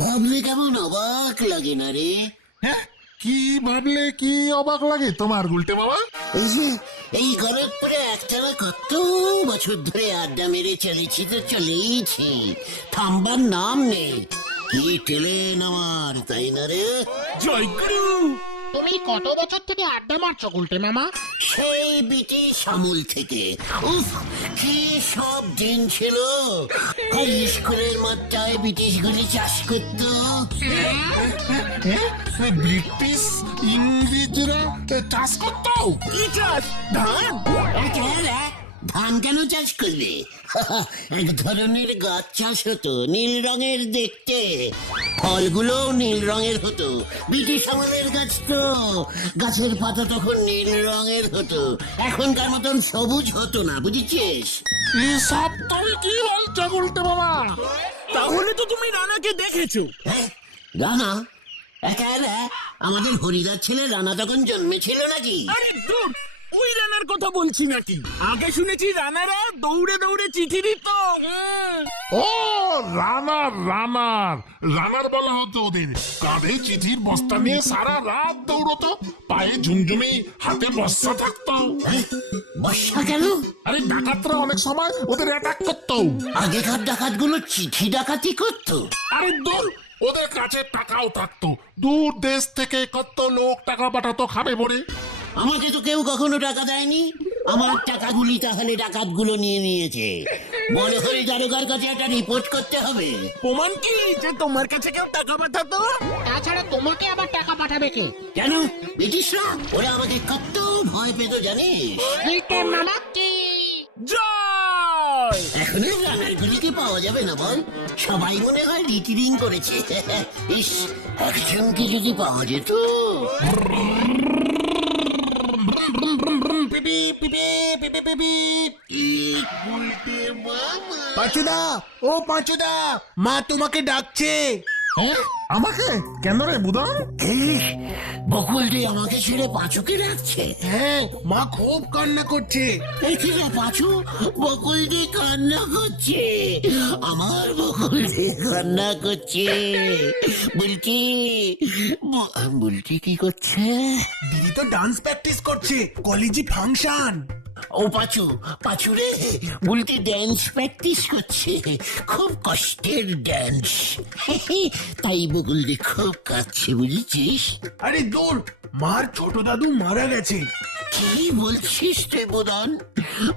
ভাবলে কেমন অবাক লাগে না রে? হ্যাঁ, কি ভাবলে কি অবাক লাগে তোমার গুলটে মামা? এই যে এই গরবপুরে একটানা কত বছর ধরে আড্ডা মেরে চলেছি তো চলেইছি, থামবার নাম নেই। কি টেলেন আমার, তাই না রে? জয়গুরু, তুমি কত বছর থেকে আড্ডা মারছো গুলটে মামা? সেই ব্রিটিশ আমল থেকে। উফ, কি সব দিন ছিল। আর স্কুলের মাঠটায় ব্রিটিশগুলি চাষ করতো। ব্রিটিশ ইংরেজরা চাষ করতো? কি চাষ? ধান? ধান কেন চাষ করবে? এক ধরনের গাছ চাষ হতো, নীল রঙের দেখতে, ফলগুলো নীল রঙের হতো। ব্রিটিশ আমলের গাছ তো, গাছের পাতা তখন নীল রঙের হতো, এখনকার মতন সবুজ হতো না, বুঝেছিস? এসব তুমি কি বলছো গুলটে মামা? তাহলে তো তুমি রানাকে দেখেছো। হ্যাঁ, রানা? একেবারে আমাদের হরিদার ছেলে রানা তখন জন্মেছিল নাকি? আরে দূর, ওই রানার কথা বলছি নাকি। আগে শুনেছি রানারা দৌড়ে দৌড়ে চিঠি দিত। ও রানার বলা হতো ওদের। কাঁধে চিঠির বস্তা নিয়ে সারা রাত দৌড়তো, পায়ে ঝুমঝুমি, হাতে বস্তা থাকতো। বর্ষা কেন? আরে ডাকাতরা অনেক সময় ওদের অ্যাটাক করতো। আগেকার ডাকাতগুলো চিঠি ডাকাতি করতো। আরে দূর, ওদের কাছে টাকাও থাকতো। দূর দেশ থেকে কত লোক টাকা পাঠাতো খাবে বলে। আমাকে তো কেউ কখনো টাকা দেয়নি। আমার টাকাগুলি তাহলে ডাকাতগুলো নিয়ে নিয়েছে। মনে করে দারোগার কাছে একটা রিপোর্ট করতে হবে। প্রমাণ কি যে তোমার কাছে কেউ টাকা পাঠাতো? তাছাড়া তোমাকে আবার টাকা পাঠাবে কে? কেন? ব্রিটিশরা ওরা আমাকে কত ভয় পেত জানিস? গুলটে মামা কি জয়! এখন রানার গুলিকে পাওয়া যাবে না বল? সবাই মনে হয় রিটিরিং করেছে। ইস, একজনকে যদি পাওয়া যেত। পাঁচুদা, ও পাঁচুদা, মা তোমাকে ডাকছে। হ্যাঁ, আমাকে কেন রে বুদন? বকুল রে আমাকে ছেড়ে পাঁচুকে রাখছে। হ্যাঁ, মা খুব কান্না করছে। পাঁচু, বকুল দি কান্না করছে। আমার বকুল দি কান্না করছে। বুলটি বুলটি কি করছে? দিদি তো ডান্স প্র্যাকটিস করছে, কলেজে ফাংশন। ও পাঁচু, পাঁচু রে, বুলটি ড্যান্স প্র্যাকটিস করছে, খুব কষ্টের ড্যান্স। তাই বকুল দি খুব কাঁদছে, বুঝেছিস? আরে দূর, মার ছোট দাদু মারা গেছে। কি বলছিস রে বোদন?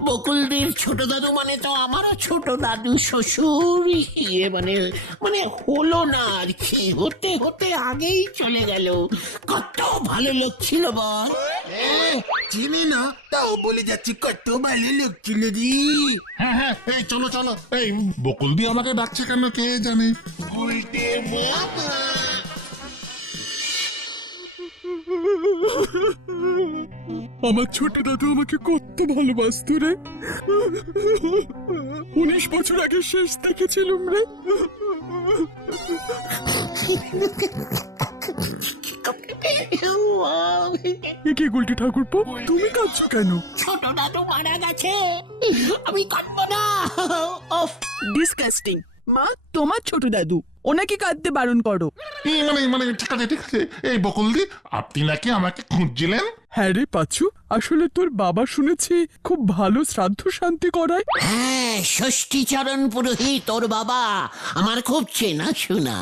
বকুলদের ছোট দাদু মানে তো আমারও ছোট দাদু শ্বশুর। ইয়ে মানে মানে হলো না আর কি, হতে হতে আগেই চলে গেল। কত ভালো লোক ছিল বল। চিনি না, তাও বলে যাচ্ছি কত ভালো লোক ছিল রে। হ্যাঁ হ্যাঁ, এই চলো চলো। এই বকুল দি আমাকে ডাকছে কেন কে জানে? আমার ছোট দাদু আমাকে কত ভালোবাসতো রে। 19 বছর আগে শেষ দেখেছিলাম রে। একে গুলটি ঠাকুরপো, তুমি কাঁদছো কেন? ছোট দাদু মারা গেছে, আমি কাঁদবো না। ডিসকাস্টিং। মা, তোমার ছোট দাদু, ওনাকে কাঁদতে বারণ করো। মানে ঠিক আছে ঠিক আছে। এই বকুল দি, আপনি নাকি আমাকে খুঁজছিলেন? হ্যাঁ রে পাচু, আসলে তোর বাবা শুনেছি খুব ভালো শ্রাদ্ধ শান্তি করায়। হ্যাঁ, ষষ্ঠীচরণ পুরোহিত তোর বাবা, আমার খুব চেনা শোনা।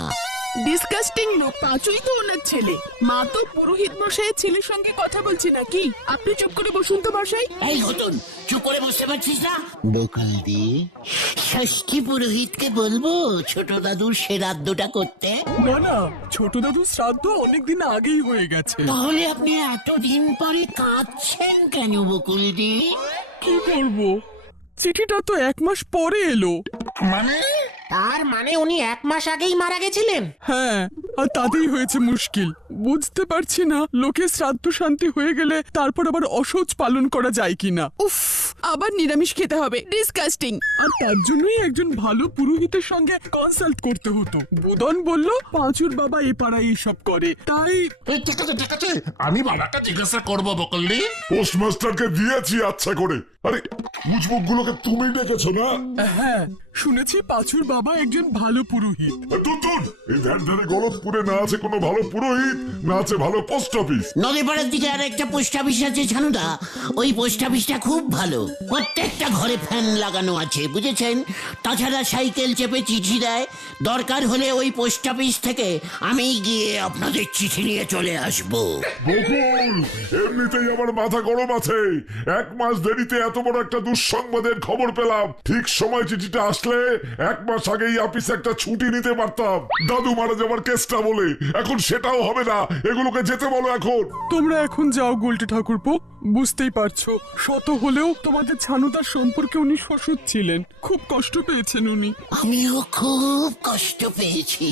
ডিসকাস্টিং লোক, পাঁচুই তো ওনার ছেলে। মা তো পুরোহিত মশাইয়ের ছেলের সঙ্গে কথা বলছি নাকি। আপনি চুপ করে বসুন তো মশাই। এই ঘটন, চুপ করে বসতে পারছিস না? বকুল দি, ষষ্ঠী পুরোহিতকে বলবো ছোট দাদুর শ্রাদ্ধটা করতে। না না, ছোট দাদুর শ্রাদ্ধ অনেকদিন আগেই হয়ে গেছে। তাহলে আপনি এতদিন পরে কাঁদছেন কেন বকুল দি? কি করবো, চিঠিটা তো 1 মাস পরে এলো। মানে তার মানে উনি 1 মাস আগেই মারা গেছিলেন? হ্যাঁ, আর তাতেই হয়েছে মুশকিল। বুঝতে পারছি না লোকের শ্রাদ্ধ শান্তি হয়ে গেলে তারপর আবার অসহ্য পালন করা যায় কিনা। উফ, আবার নিরামিষ খেতে হবে, ডিসকাস্টিং। আর তার জন্যই একজন ভালো পুরোহিতের সঙ্গে কনসাল্ট করতে হতো। বুদন বলল পাঁচুর বাবা এ পাড়ায় এইসব করে, তাই এই ঠিক আছে আমি বাবাকে জিজ্ঞাসা করবো বকুলদি। পোস্টমাস্টারকে দিয়েছি আচ্ছা করে। আরে মুখগুলোকে তুমি ডেকেছো না? হ্যাঁ, শুনেছি পাঁচুর বাবা একজন ভালো পুরোহিত। দূর দূর, এই ধারে ধারে গলতপুরে না আছে কোনো ভালো পুরোহিত, না আছে ভালো পোস্ট অফিস। নদীপাড়ার দিকে আর একটা পোস্ট অফিস আছে ছানুদা, ওই পোস্ট অফিসটা খুব ভালো। প্রত্যেকটা ঘরে ফ্যান লাগানো আছে, বুঝেছেন? তাছাড়া সাইকেল চেপে চিঠি দেয়। দরকার হলে ওই পোস্ট অফিস থেকে আমি গিয়ে আপনাদের চিঠি নিয়ে চলে আসবো। বকুল, এমনিতেই আমার মাথা গরম আছে। 1 মাস দেরিতে এত বড় একটা দুঃসংবাদের খবর পেলাম। ঠিক সময় চিঠিটা আসলে 1 মাস আগেই অফিসে একটা ছুটি নিতে পারতাম, দাদু মারা যাবার কেসটা বলে। এখন সেটাও হবে না, এগুলোকে যেতে বলো এখন। তোমরা এখন যাও গুলটে ঠাকুরপো। বুঝতেই পারছো, শত হলেও তোমাদের ছানুদার সম্পর্কে উনি শ্বশুর ছিলেন, খুব কষ্ট পেয়েছেন উনি। আমিও খুব কষ্ট পেয়েছি।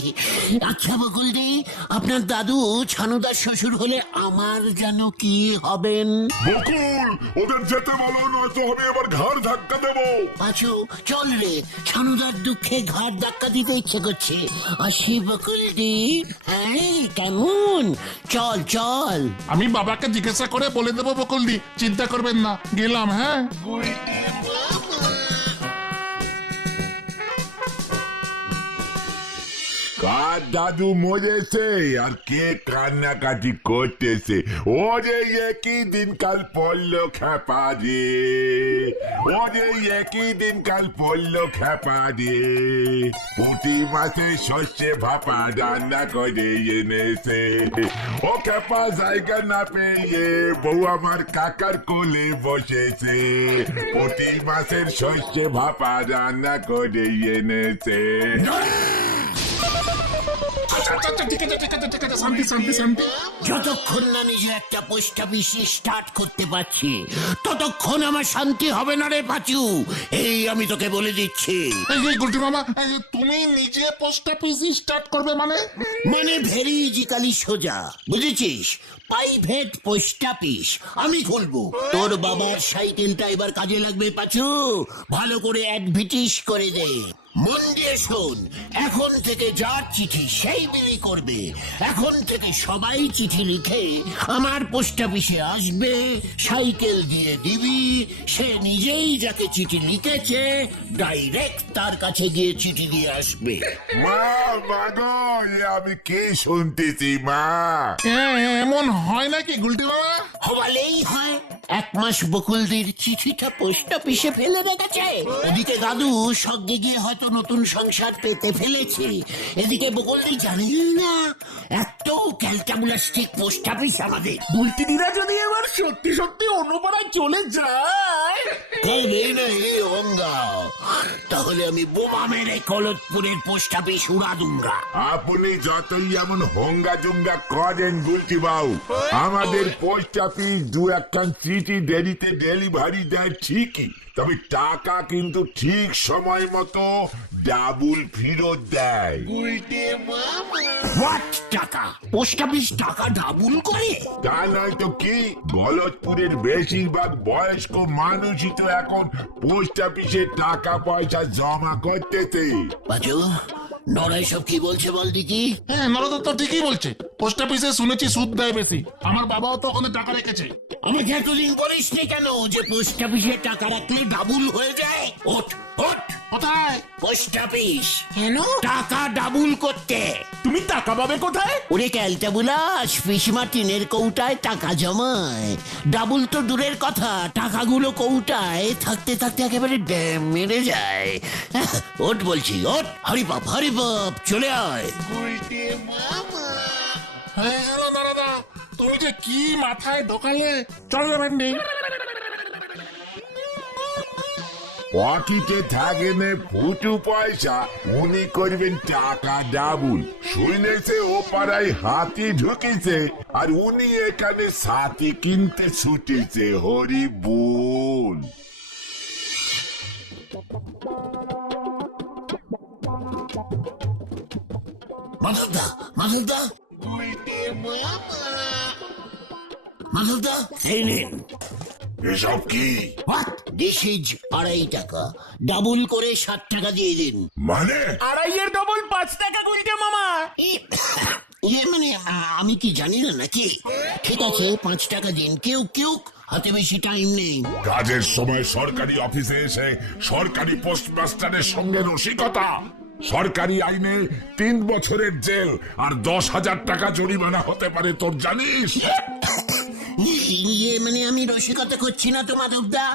আচ্ছা বকুলদি, আপনার দাদু ছানুদার শ্বশুর হলে আমার যেন কি হবেন? বকুল, ওদের যেতে বলো, নয়তো আমি এবার ঘাড় ধাক্কা দেবো। পাঁচু চল রে, ছানুদার দুঃখে ঘাট ধাক্কা দিতে ইচ্ছে করছে। আসি বকুলদি। হ্যাঁ কেমন? চল চল। আমি বাবাকে জিজ্ঞাসা করে বলে দেবো বকুলদি, চিন্তা করবেন না, গেলাম। হ্যাঁ কার দাদু মরেছে আর কে কান্নাকাটি করতেছে? ওরে একই দিনকাল পড়লো খেপা রে, ওরে একই দিনকাল পড়লো খেপা রে। প্রতি মাসে শস্যে ভাপা রান্না করে এনেছে। ও খেপা জায়গা না পেয়ে বউ আমার কাকার কোলে বসেছে। প্রতি মাসের শস্যে ভাপা রান্না করে এনেছে। ঠিক আছে শান্তি শান্তি শান্তি। যতক্ষণ না নিজে একটা পোস্ট অফিস স্টার্ট করতে পারছি ততক্ষণ আমার শান্তি হবে না রে পাঁচু, এই আমি তোকে বলে দিচ্ছি। এই গুলটি মামা, তুমি নিজে পোস্ট অফিস স্টার্ট করবে মানে? মানে ভেরি ইজিক্যালি সোজা, বুঝেছিস? প্রাইভেট পোস্ট অফিস আমি খুলবো। তোর বাবার সাইকেলটা এবার কাজে লাগবে পাঁচু, ভালো করে অ্যাডভার্টাইজ করে দে। মন দিয়ে শোন, এখন থেকে যার চিঠি সেই বিলি করবে। এখন থেকে সবাই চিঠি লিখে আমার পোস্ট অফিসে আসবে, সাইকেল দিয়ে দিবি, সে নিজেই যাকে চিঠি লিখেছে ডাইরেক্ট তার কাছে গিয়ে চিঠি দিয়ে আসবে। মা, মাগো, এ আমি কে শুনতেছি মা? এমন হয় নাকি গুলটি মামা? হওয়ালেই হয়। 1 মাস বকুলদির চিঠিটা পোস্ট অফিসে ফেলে রেখেছে, ওদিকে দাদু সঙ্গে গিয়ে হয়তো নতুন সংসার পেতে ফেলেছে, এদিকে বকুলদি জানেন না এত ক্যালটাবুলাস্টিক পোস্ট অফিস আমাদের। বুলটি দিদা যদি এবার সত্যি সত্যি অন্য পাড়ায় চলে যায়, কবে নাই অঙ্গা, তাহলে আমি বোমা মেরে কলতপুরের পোস্ট অফিস উড়া দুঙ্গা। আপনি যতই এমন হোঙ্গা জুঙ্গা করেন গুলটি বাবু, আমাদের পোস্ট অফিস 2-1 চিঠি দেরিতে ডেলিভারি দেয় ঠিকই, তবে টাকা কিন্তু ঠিক সময় মতো ডাবল ফেরত দেয়। হোয়াট টাকা? পোস্ট অফিস টাকা ডাবল করে? তা নয় তো কি, গলতপুরের বেশিরভাগ বয়স্ক মানুষই তো এখন পোস্ট অফিসে টাকা পয়সা জমা করতেছে। বাজু, নড়াই সব কি বলছে বল দেখি। হ্যাঁ, নরদা তো ঠিকই বলছে। পোস্ট অফিসে শুনেছি সুদ দেয় বেশি। আমার বাবাও তো ওখানে টাকা রেখেছে। আমাকে এতদিন বলিসনি কেন যে পোস্ট অফিসে টাকা রাখলে ডাবল হয়ে যায়? ওঠ ওঠ। কোথায়? Post office. কেন? টাকা ডাবল করতে। তুমি টাকা পাবে কোথায়? ওরে ক্যালটাবুলাস, পিসিমা টিনের কৌটায় টাকা জমায়। ডাবল তো দূরের কথা, টাকাগুলো কৌটায় থাকতে থাকতে একেবারে ড্যাম মেরে যায়। ওঠ বলছি, ওঠ। হরিবাপ হরিবাপ, চলে আয়। হয়ে গেল নরদা, তুমি যে কি মাথায় ঢোকালে। চল ভেন্ডি। পকেটে থাকে নে ফুটু পয়সা, উনি করবেন টাকা ডাবল। শুনেছে ও পাড়ায় হাতি ঢুকেছে, আর উনি এখানে সাথী কিনতে ছুটেছে। হরি বল। মাধবদা, মাধবদা, মাধবদা, এই নিন। এসব কি? হোয়াট? দিস ইজ 2.5 টাকা, ডাবল করে 7 টাকা দিয়ে দিন। মানে আড়াইয়ের ডবল 5 টাকা গুলটে মামা। ইয়ে মানে আমি কি জানি না নাকি? ঠিক আছে, 5 টাকা দিন। কেউ কেউ, হাতে বেশি টাইম নেই। কাজের সময় সরকারি অফিসে এসে সরকারি পোস্টমাস্টারের সঙ্গে রসিকতা? সরকারি আইনে 3 বছরের জেল আর 10,000 টাকা জরিমানা হতে পারে, তোর জানিস? ইয়ে মানে আমি রসিকতা করছি না তো মাধবদা।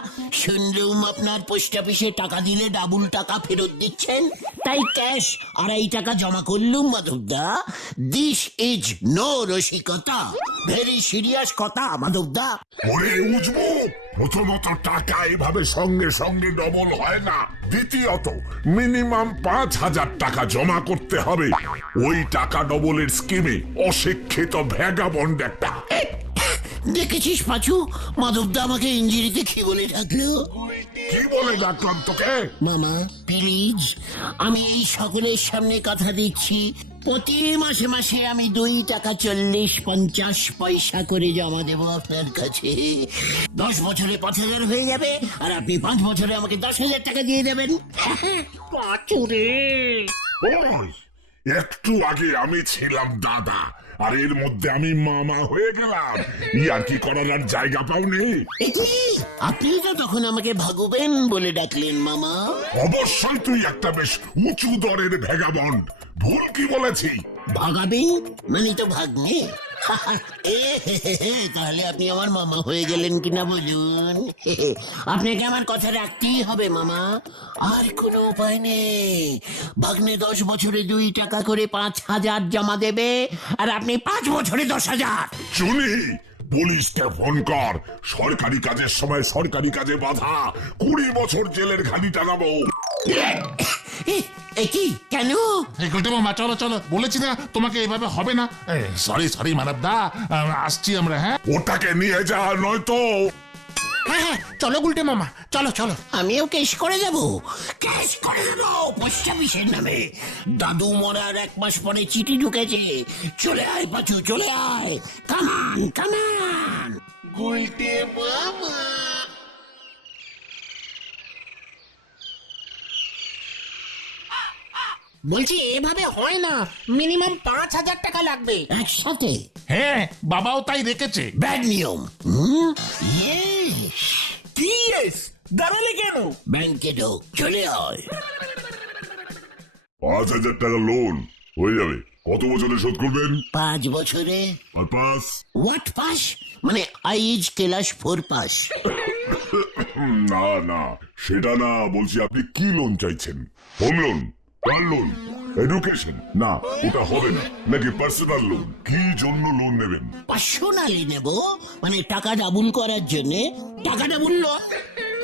শুনলুম আপনার পোস্ট অফিসে টাকা দিলে ডাবল টাকা ফেরত দিচ্ছেন, তাই ক্যাশ 2.5 টাকা জমা করলুম মাধবদা। দিস ইজ নো রসিকতা, ভেরি সিরিয়াস কথা মাধবদা। ওরে উজবু, প্রথমত টাকা এভাবে সঙ্গে সঙ্গে ডবল হয় না। দ্বিতীয়ত মিনিমাম 5,000 টাকা জমা করতে হবে। ওই টাকা ডবলের স্কিমে অশিক্ষিত ভ্যাগাবন্ড একটা। দেখেছিস পাচু, মাধবদা আমাকে ইঞ্জিরিতে কি বলে ডাকলো? কি বলে ডাকলাম তোকে? মামা প্লিজ, আমি এই সকলের সামনে কথা দিচ্ছি, প্রতি মাসে মাসে আমি 2 টাকা 40-50 পয়সা করে জমা দেবো আপনার কাছে। 10 বছরে 5,000 হয়ে যাবে, আর আপনি 5 বছরে আমাকে 10,000 টাকা দিয়ে দেবেন। পাচুরে, ওই, একটু আগে আমি ছিলাম দাদা, আর এর মধ্যে আমি মামা হয়ে গেলাম। ইয়ার কি করার আর জায়গা পাওনি? আপনি তো তখন আমাকে ভাগবেন বলে ডাকলেন মামা। অবশ্যই তুই একটা বেশ উঁচু দরের ভ্যাগাবন্ড। ভুল কি বলেছি? ভাগাবেন মানে তো ভাগ্নে। তাহলে আপনি আমার মামা হয়ে গেলেন কিনা বলুন? আপনাকে আমার কথা রাখতেই হবে মামা, আর কোনো উপায় নেই। ভাগ্নে 10 বছরে 2 টাকা করে 5,000 জমা দেবে, আর আপনি 5 বছরে 10,000। চুনি, পুলিশকে ফোন কর। সরকারি কাজের সময় সরকারি কাজে বাধা, 20 বছর জেলের ঘানি টানাবো। কি কেন? মামা চলো চলো, বলেছি না তোমাকে এভাবে হবে না। সরি সরি মানবদা, আসছি আমরা। হ্যাঁ ওটাকে নিয়ে যা, নয়তো। হ্যাঁ হ্যাঁ চলো গুলটে মামা, চলো চলো। আমিও কেস করে যাব, কেস করে দেবো পোস্ট অফিসের নামে। দাদু মরার 1 মাস পরে চিঠি ঢুকেছে। চলে আয় পাচু, চলে আয়, কামান কামান। গুলটে মামা। বলছি এভাবে হয় না, মিনিমাম 5,000 টাকা লাগবে একসাথে? হ্যাঁ বাবাও তাই রেখেছে। ব্যাড নিয়ম। কি এস দাঁড়ালে কেন? ব্যাংকে ঢোক, চলে আয়। 5,000 টাকা লোন হয়ে যাবে। কত বছরে শোধ করবেন? 5 বছরে। আর পাস? What pass? মানে আইজ ক্লাস 4 পাস। না না, সেটা না, বলছি আপনি কি লোন চাইছেন? Home loan, car loan, education? না, ওটা হবে না। নাকি পার্সোনাল লোন? কি জন্য লোন নেবেন? পার্সোনালি নেব, মানে টাকা ডাবল করার জন্য। টাকা double loan?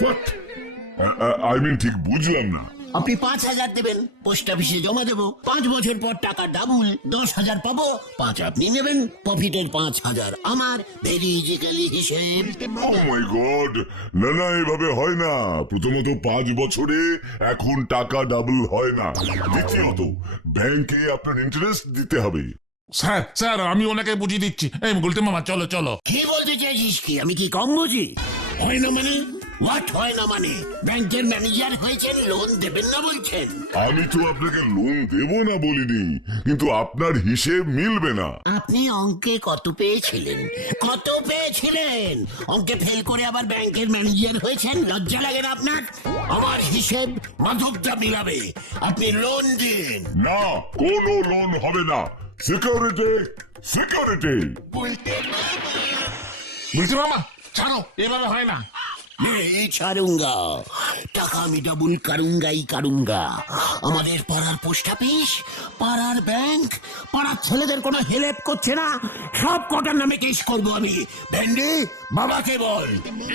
What? I mean ঠিক বুঝলাম না। আপনি 5,000 দেবেন, পোস্ট অফিসে জমা দেবো, 5 বছর পর টাকা ডাবল, 10,000 পাবো। 5 আপনি নেবেন, প্রফিটের 5,000 আমার। ভেরি ইজিক্যালি হিসেব। ও মাই গড, না না, এভাবে হয় না। প্রথমত 5 বছরে এখন টাকা ডাবল হয় না। দ্বিতীয়ত ব্যাংকে আপনার ইন্টারেস্ট দিতে হবে। স্যার স্যার আমি ওনাকে বুঝিয়ে দিচ্ছি। এই গুলটে মামা চলো চলো। কি বলতে চাইছিস কি? আমি কি কম বুঝি? হয় না মানে? হোয়াট হয় না মানে? ব্যাংকের ম্যানেজার হয়েছেন, লোন দেবেন না বলছেন? আমি তো আপনাকে লোন দেব না বলিনি, কিন্তু আপনার হিসেব মিলবে না। আপনি অঙ্কে কত পেয়েছিলেন? কত পেয়েছিলেন? অঙ্কে ফেল করে আবার ব্যাংকের ম্যানেজার হয়েছেন, লজ্জা লাগে না আপনার? আমার হিসেব মাধবদা মিলাবে, আপনি লোন দিন। না, কোনো লোন হবে না। Security, security. গুলটে মামা ছাড়ো, এভাবে হয় না। नहीं ছাড়ুঙ্গা, টাকা আমি ডাবল কারুঙ্গাই কারুঙ্গা। আমাদের পাড়ার পোস্ট অফিস, পাড়ার ব্যাংক, পাড়ার ছেলেদের কোনো হেল্প করছে না, সব কটার নামে কেস করবো আমি। ভেন্ডি, বাবাকে বল।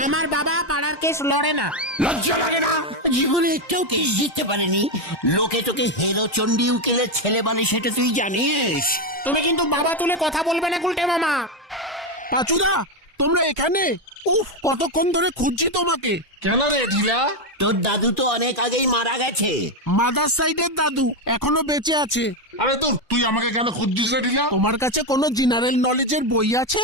আমার বাবা পাড়ার কেস লড়ে না। লজ্জা লাগে না? জীবনে একটাও কেস জিততে পারেনি। লোকে তোকে হেরো চন্ডী উকিলের ছেলে বলে, সেটা তুই জানিস? তুমি কিন্তু বাবা তুলে কথা বলবে না গুলটে মামা। পাচুদা, তোমরা এখানে? উফ, কতক্ষণ ধরে খুঁজছি তোমাকে। কেন রে ঢিলা, তোর দাদু তো অনেক আগেই মারা গেছে। মাদার সাইডের দাদু এখনো বেঁচে আছে। আরে তো তুই আমাকে কেন খুঁজছিস রে ঢিলা? তোমার কাছে কোনো জেনারেল নলেজের বই আছে?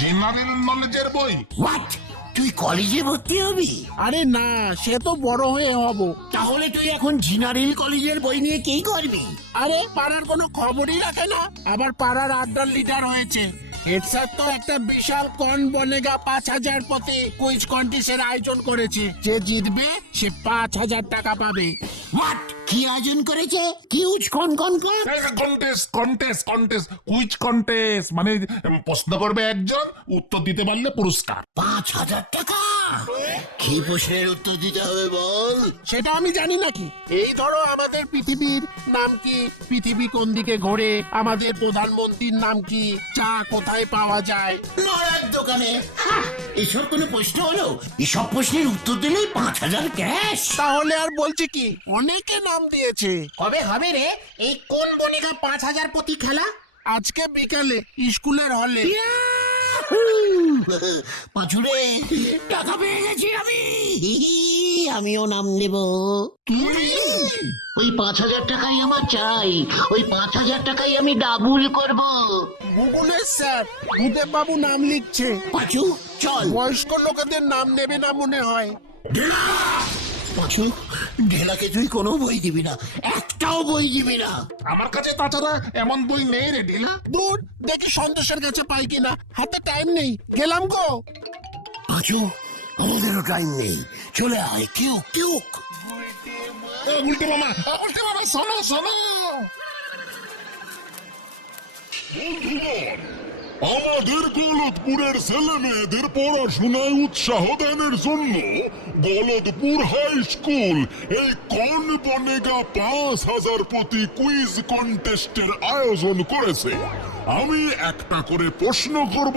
জেনারেল নলেজের বই? হোয়াট, তুই কলেজে ভর্তি হবি? আরে না, সে তো বড় হয়ে হব। তাহলে তুই এখন জেনারেল কলেজের বই নিয়ে কি করবি? আরে পাড়ার কোনো খবরই রাখে না, আবার পাড়ার আড্ডার লিডার হয়েছে। হেড স্যার তো একটা বিশাল কন বনেগা 5,000 পথে কুইজ কন্টেস্টের আয়োজন করেছে। যে জিতবে সে 5,000 টাকা পাবে। হোয়াট, কি আয়োজন করেছে? কি উচ্কন কন কন? কন্টেস্ট কুইজ কন্টেস্ট মানে প্রশ্ন করবে একজন, উত্তর দিতে পারলে পুরস্কার। 5,000 টাকা? কি প্রশ্নের উত্তর দিতে হবে বল? সেটা আমি জানি নাকি। এই ধরো, আমাদের পৃথিবীর নাম কি, পৃথিবী কোন দিকে ঘোরে, আমাদের প্রধানমন্ত্রীর নাম কি, চা কোথায় পাওয়া যায়। নড়ার দোকানে। এসব কোনো প্রশ্ন হলো? এসব প্রশ্নের উত্তর দিলেই 5,000 ক্যাশ? তাহলে আর বলছি কি, অনেকে নাম দিয়েছে। কবে হবে রে এই কোন বনেগা 5,000 প্রতি খেলা? আজকে বিকালে স্কুলের হলে। পাঁচুরে, টাকা পেয়ে গেছি আমি। আমিও নাম নেব। ওই 5,000 টাকাই আমার চাই। ওই 5,000 টাকাই আমি ডাবল করব। ভূগোলের স্যার ভূদেব বাবু নাম লিখছে। পাঁচু চল। বয়স্ক লোকেদের নাম নেবে না মনে হয়। পাঁচু, ঢেলাকে তুই কোনো বই দিবি না, একটাও বই দিবি না। আমার কাছে তাছাড়া এমন বই নেই রে ঢিলা। দূর, দেখি সন্তোষের কাছে পাই কিনা। হাতে টাইম নেই, গেলাম গো। পাঁচু, আমাদেরও টাইম নেই, চলে আয়। কিউক কিউক। উল্টে মামা শোনো শোনো। বন্ধুগণ, আমাদের গলতপুরের ছেলে মেয়েদের পড়াশোনায় উৎসাহ দানের জন্য গলতপুর হাই স্কুল এই কন বনেগা 5,000 প্রতি কুইজ কন্টেস্টের আয়োজন করেছে। আমি একটা করে প্রশ্ন করব,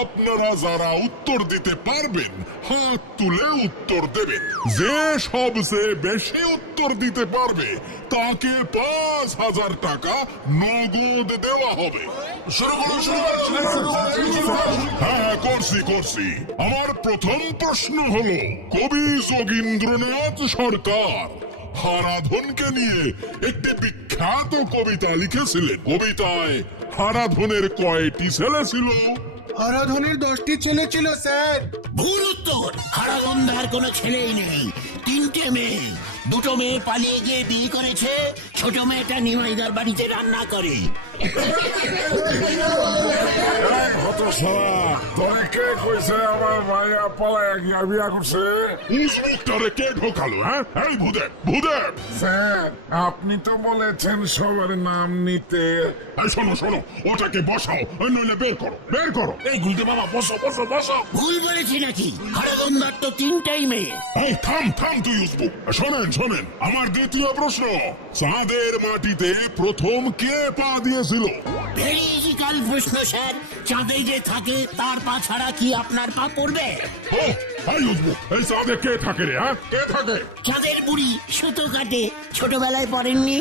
আপনারা যারা উত্তর দিতে পারবেন হাত তুলে উত্তর দেবেন। যে সবচেয়ে বেশি উত্তর দিতে পারবে তাকে 5,000 টাকা নগদ দেওয়া হবে। শুরু করুন, হ্যাঁ করছি। আমার প্রথম প্রশ্ন হলো, কবি যোগীন্দ্রনাথ সরকার হারাধনকে নিয়ে একটি বিখ্যাত কবিতা লিখেছিলেন। কবিতায় হারাধনের কয়টি ছেলে ছিল? হারাধনের 10টি ছেলে ছিল স্যার। ভুল উত্তর। হারাধনদার কোনো ছেলেই নেই, 3টে মেয়ে। 2টো মেয়ে পালিয়ে গিয়ে বিয়ে করেছে। ছোট মেয়েটা নিমাইদার বাড়িতে রান্না করে। তোরে কে কইছে আমার মাইয়া পালায়া গিয়া বিয়া করছে? উজমুখটারে কে ঢোকালো? হ্যাঁ, এই ভূদেব। স্যার, আপনি তো বলেছেন সবার নাম নিতে। এই শোনো, ওটাকে বসাও, নইলে বের করো। এই গুলটে মামা বসো। ভুল বলেছি নাকি? হারাধনদার তো 3টাই মেয়ে। এই থাম তুই উজবুক। শোনেন, আমার দ্বিতীয় প্রশ্ন, চাঁদের মাটিতে প্রথম কে পা দিয়েছিল? ভেরি ইজিকাল প্রশ্ন স্যার। চাঁদে যে থাকে তার পা ছাড়া কি আপনার পা পড়বে? এই উজবুক, এই চাঁদে কে থাকে রে? হ্যাঁ, কে থাকে? চাঁদের বুড়ি সুতো কাটে। ছোটবেলায় পড়েননি?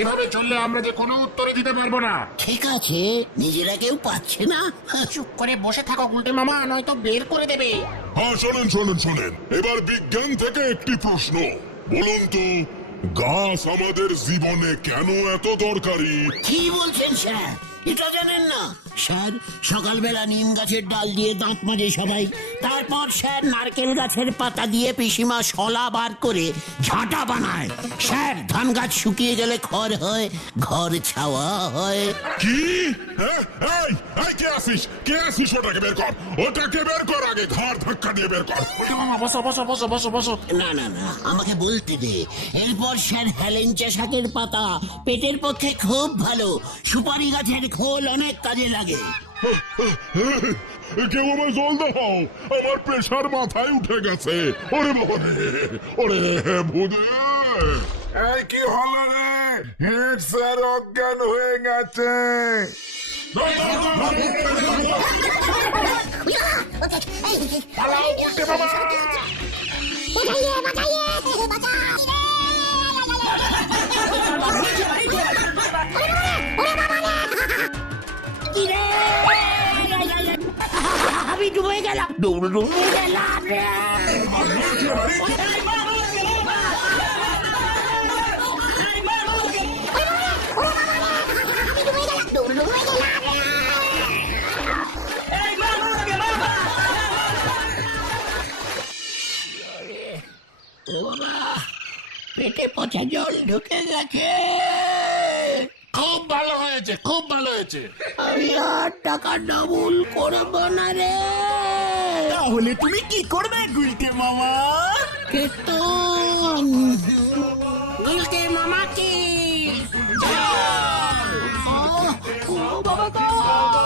এভাবে চললে আমরা যে কোনো উত্তরে দিতে পারবো না। ঠিক আছে, নিজেরা কেউ পাচ্ছে না। চুপ করে বসে থাকো গুলটে মামা, নয়তো বের করে দেবে। হ্যাঁ, শোনেন। এবার বিজ্ঞান থেকে একটি প্রশ্ন। বলুন তো, গাছ আমাদের জীবনে কেন এত দরকারি? কি বলছেন স্যার? এটা জানেন না? স্যার, সকালবেলা নিম গাছের ডাল দিয়ে দাঁত মাজে সবাই। তারপর স্যার নারকেল গাছের পাতা দিয়ে পিসিমা শলা বার করে ঝাঁটা বানায়। স্যার, ধান গাছ শুকিয়ে গেলে খড় হয়, ঘর ছাওয়া হয়। কি? হ্যাঁ, এই কে আসিস? ওটাকে বের কর আগে। ঘর ধাক্কা দিয়ে বের কর। গুলটে মামা বসো। না, আমাকে বলতে দে। এরপর স্যার, হেলেঞ্চা শাকের পাতা পেটের পক্ষে খুব ভালো। সুপারি গাছের খোল অনেক কাজে লাগে। কেউ আমার জল দাও, আমার প্রেশার মাথায় উঠে গেছে। ওরে ভূদে, এই কি হলো রে? হেড স্যার অজ্ঞান হয়ে গেছে। আমি দৌড়ে গেলাম রে। পেটে পচা জল ঢুকে গেছে। খুব ভালো হয়েছে, খুব ভালো হয়েছে। আমি আর টাকা ডাবল করবো না রে। তাহলে তুমি কি করবে গুলটে মামা? কেতন গুলটে মামা কি? ও বাবা গো!